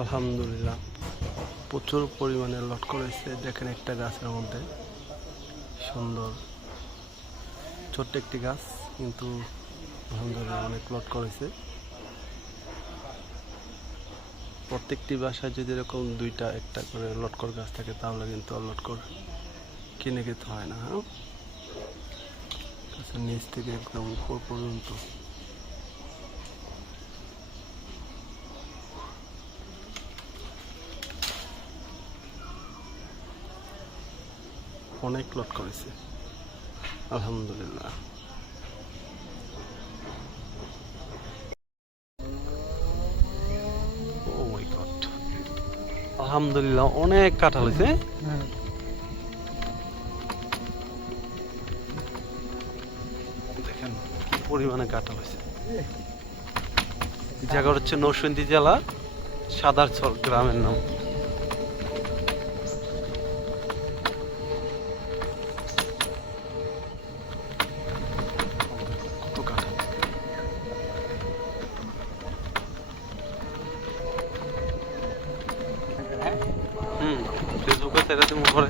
আলহামদুলিল্লাহ। প্রচুর পরিমাণে লট করেছে দেখেন একটা গাছের মধ্যে। সুন্দর। ছোট্ট একটি গাছ, কিন্তু আলহামদুলিল্লাহ অনেক লট করেছে। প্রত্যেকটি বাসায় যদি এরকম দুইটা, একটা করে লটকর গাছ থাকে, তাহলে কিন্তু আর লটকর কিনে খেতে হয় না হ্যাঁ? নিচ থেকে একদম উপর পর্যন্ত। অনেক লট করেছে। আলহামদুলিল্লাহ। গড আলহামদুলিল্লাহ অনেক কাঁঠাল হয়েছে। দেখেন কি পরিমাণে কাঁঠাল হয়েছে। জায়গা হচ্ছে নরসিংদী জেলা সাদারচর গ্রামের নাম। হুম ফেসবুকে ছেড়ে দিব পরে